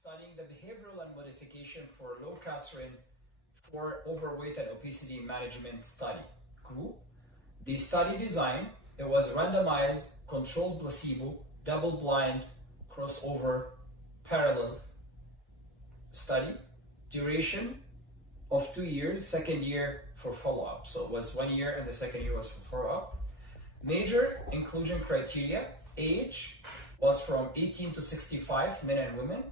studying the behavioral and modification for loracaserin for overweight and obesity management study group. The study design, it was randomized, controlled placebo, double-blind, crossover, parallel study. Duration of 2 years, second year for follow-up. So it was 1 year and the second year was for follow-up. Major inclusion criteria, age was from 18 to 65, men and women.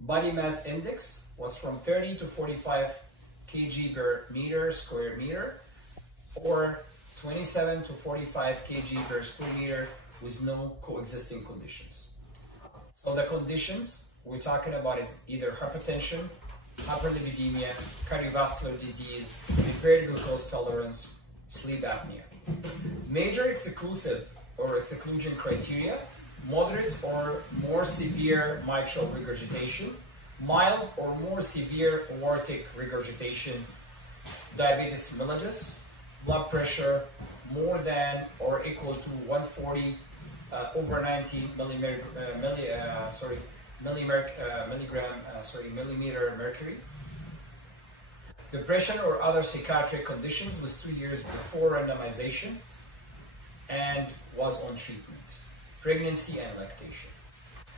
Body mass index was from 30 to 45 kg per meter, square meter, or 27 to 45 kg per square meter with no coexisting conditions. So the conditions we're talking about is either hypertension, hyperlipidemia, cardiovascular disease, impaired glucose tolerance, sleep apnea. Major exclusive or exclusion criteria, moderate or more severe mitral regurgitation, mild or more severe aortic regurgitation, diabetes mellitus, blood pressure more than or equal to 140 over 90 millimeter mercury. Depression or other psychiatric conditions was 2 years before randomization and was on treatment. Pregnancy and lactation.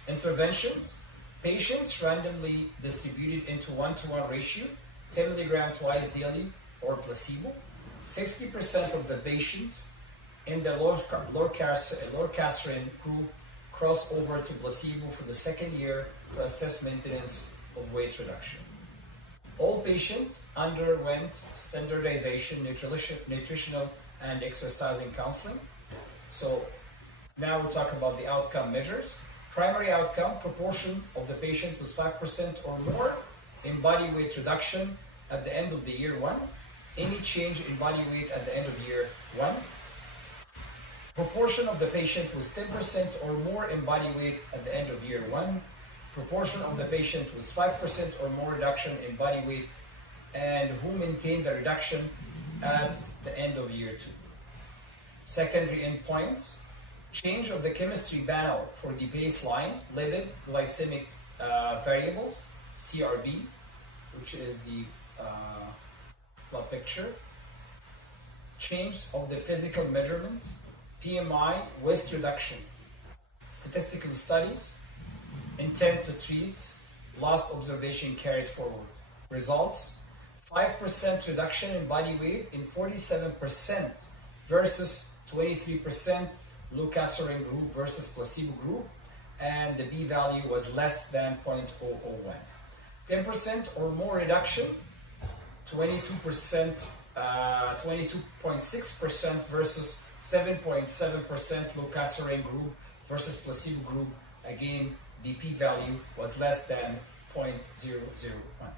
Interventions. Patients randomly distributed into 1-to-1 ratio, 10 milligram twice daily or placebo. 50% of the patients in the loracaserin group cross over to placebo for the second year to assess maintenance of weight reduction. All patients underwent standardization, nutritional and exercising counseling. So now we'll talk about the outcome measures. Primary outcome, proportion of the patient was 5% or more in body weight reduction at the end of the year 1. Any change in body weight at the end of year 1. Proportion of the patient was 10% or more in body weight at the end of year 1. Proportion of the patient was 5% or more reduction in body weight and who maintained the reduction at the end of year 2. Secondary endpoints, change of the chemistry panel for the baseline, lipid, glycemic variables, CRB, which is the blood picture, change of the physical measurements, PMI, waist reduction, statistical studies, intent to treat, last observation carried forward. Results, 5% reduction in body weight in 47% versus 23% loracaserin group versus placebo group, and the p-value was less than 0.001. 10% or more reduction, 22.6% versus 7.7% loracaserin group versus placebo group. Again, the p-value was less than 0.001.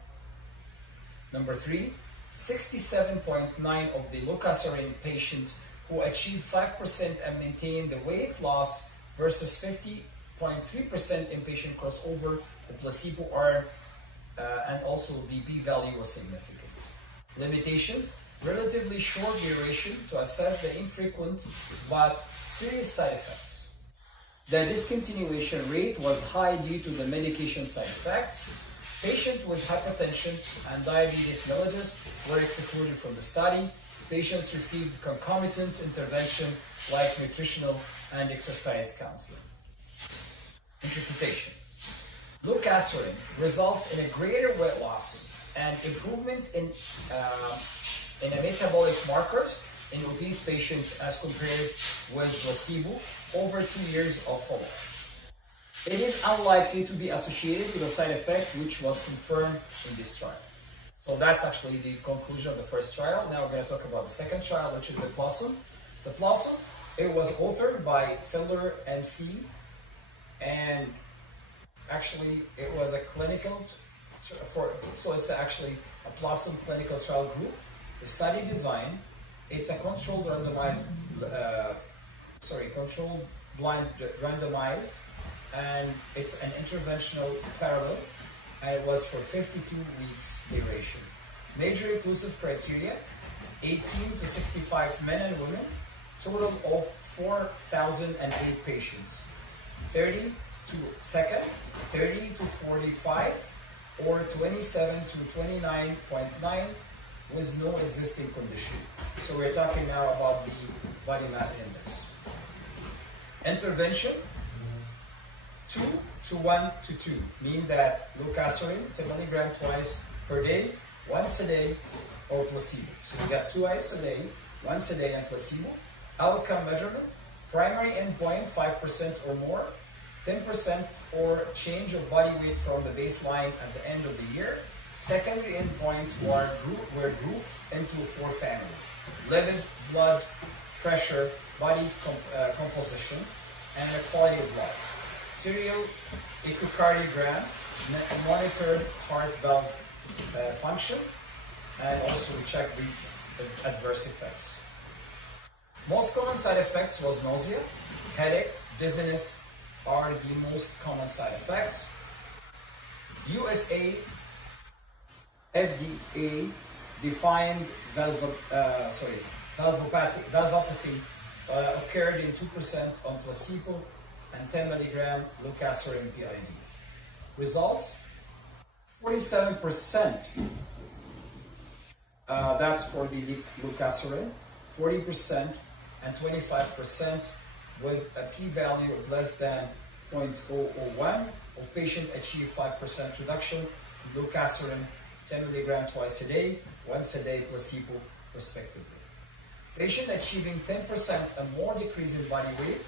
Number 3, 67.9% of the loracaserin patients who achieved 5% and maintained the weight loss versus 50.3% in patient crossover the placebo arm, and also the p-value was significant. Limitations, relatively short duration to assess the infrequent but serious side effects. The discontinuation rate was high due to the medication side effects. Patients with hypertension and diabetes mellitus were excluded from the study. Patients received concomitant intervention like nutritional and exercise counseling. Interpretation. Loracaserin results in a greater weight loss and improvement in a metabolic markers in obese patients as compared with placebo over 2 years of follow-up. It is unlikely to be associated with a side effect which was confirmed in this trial. So that's actually the conclusion of the first trial. Now we're going to talk about the second trial, which is the Blossom. The Blossom, it was authored by Fielder MC, and actually it was a clinical, so it's actually a Blossom clinical trial group. The study design, it's a controlled randomized, controlled blind randomized, and it's an interventional parallel, and it was for 52 weeks duration. Major inclusive criteria, 18 to 65 men and women, total of 4,008 patients. 30 to second, 30 to 45, or 27 to 29.9 with no existing condition. So we're talking now about the body mass index. Intervention, 2 to 1 to 2, meaning that loracaserin, 10 milligram twice per day, once a day, or placebo. So we got twice a day, once a day, and placebo. Outcome measurement, primary endpoint, 5% or more, 10% or change of body weight from the baseline at the end of the year. Secondary endpoints were grouped into 4 families: lipid, blood pressure, body composition, and the quality of life. Serial echocardiogram monitored heart valve function, and also we checked the adverse effects. Most common side effects was nausea, headache, dizziness are the most common side effects. USA FDA defined valvopathy occurred in 2% on placebo and 10 milligram loracaserin BID. Results: 47%, that's for the loracaserin, 40% and 25% with a p-value of less than 0.001 of patients achieved 5% reduction in loracaserin, 10 milligram twice a day, once a day placebo, respectively. Patient achieving 10% and more decrease in body weight,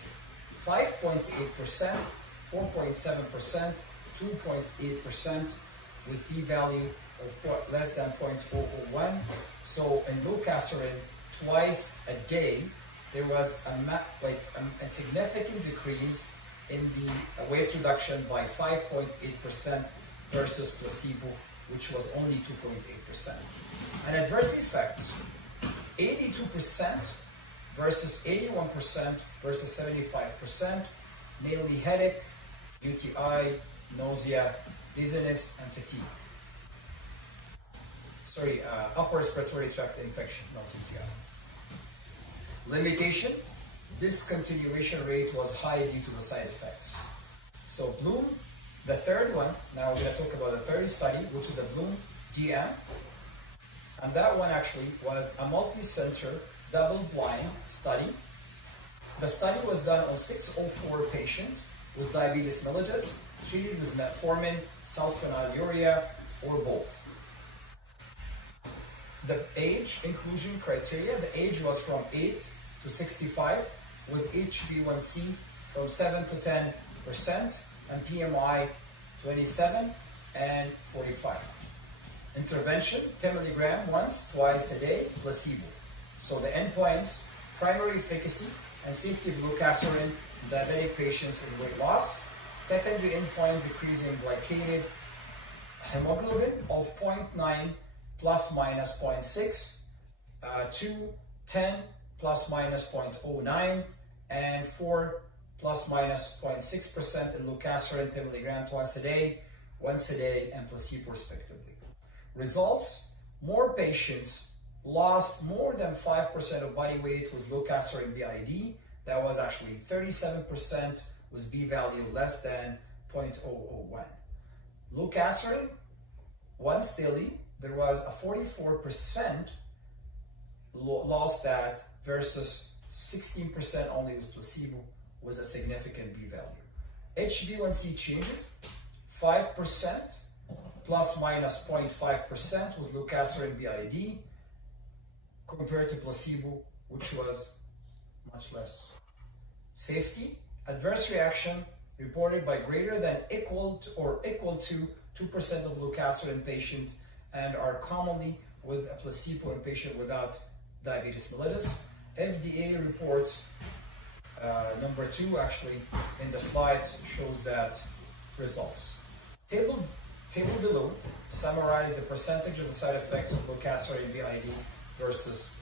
5.8%, 4.7%, 2.8% with p-value of less than 0.001. So in loracaserin, twice a day, there was a significant decrease in the weight reduction by 5.8% versus placebo, which was only 2.8%. And adverse effects, 82% versus 81% versus 75%, mainly headache, UTI, nausea, dizziness, and fatigue. Upper respiratory tract infection, not UTI. Limitation, discontinuation rate was high due to the side effects. So Bloom, the third one, now we're going to talk about the third study, which is the Bloom DM. And that one actually was a multi-center, double-blind study. The study was done on 604 patients with diabetes mellitus, treated with metformin, sulfonylurea, or both. The age inclusion criteria, the age was from 8 to 65, with HbA1c from 7 to 10%, and PMI 27 and 45. Intervention, 10 milligram once, twice a day, placebo. So the endpoints, primary efficacy and safety of loracaserin in diabetic patients in weight loss. Secondary endpoint, decreasing glycated hemoglobin of 0.9 plus minus 0.6, 2, 10 plus minus 0.09, and 4 plus minus 0.6% in loracaserin, 10 milligram twice a day, once a day, and placebo respectively. Results, more patients lost more than 5% of body weight with loracaserin BID. That was actually 37% with b-value less than 0.001. Loracaserin, once daily, there was a 44% lost that versus 16% only with placebo, was a significant b-value. HbA1c changes, 5% plus minus 0.5% was loracaserin BID compared to placebo, which was much less. Safety, adverse reaction reported by greater than equal to 2% of loracaserin patients and are commonly with a placebo in patient without diabetes mellitus. FDA reports number 2 actually in the slides shows that results. Table below summarize the percentage of the side effects of loracaserin BID versus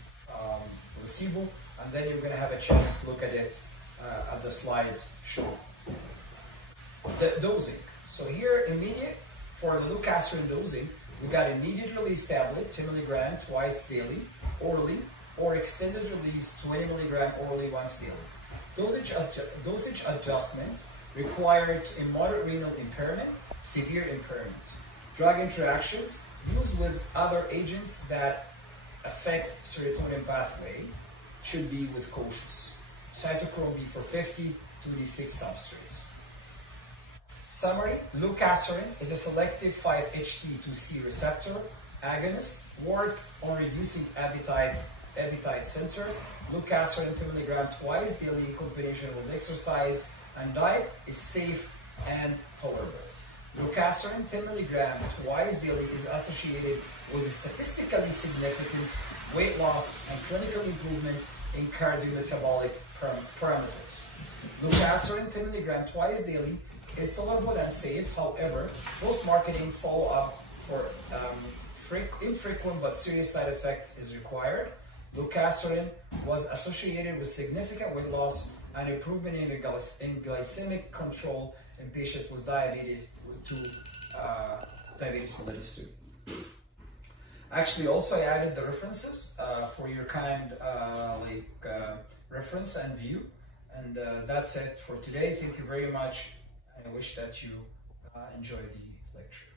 placebo, and then you're going to have a chance to look at it at the slide show. The dosing. So here, immediate for the loracaserin dosing, we got immediate release tablet, 10 milligram twice daily, orally, or extended release 20 milligram orally once daily. Dosage adjustment required in moderate renal impairment, severe impairment. Drug interactions used with other agents that affect serotonin pathway should be with cautious. Cytochrome B450 to these 6 substrates. Summary: loracaserin is a selective 5-HT2C receptor agonist, work on reducing appetite center. Loracaserin 10 mg twice daily in combination with exercise and diet is safe and tolerable. Loracaserin 10 mg twice daily is associated with statistically significant weight loss and clinical improvement in cardiometabolic parameters. Loracaserin 10 mg twice daily is tolerable and safe. However, post-marketing follow-up for infrequent but serious side effects is required. Loracaserin was associated with significant weight loss and improvement in glycemic control in patients with diabetes diabetes mellitus 2. Actually, also I added the references for your kind reference and view. And that's it for today. Thank you very much. I wish that you enjoy the lecture.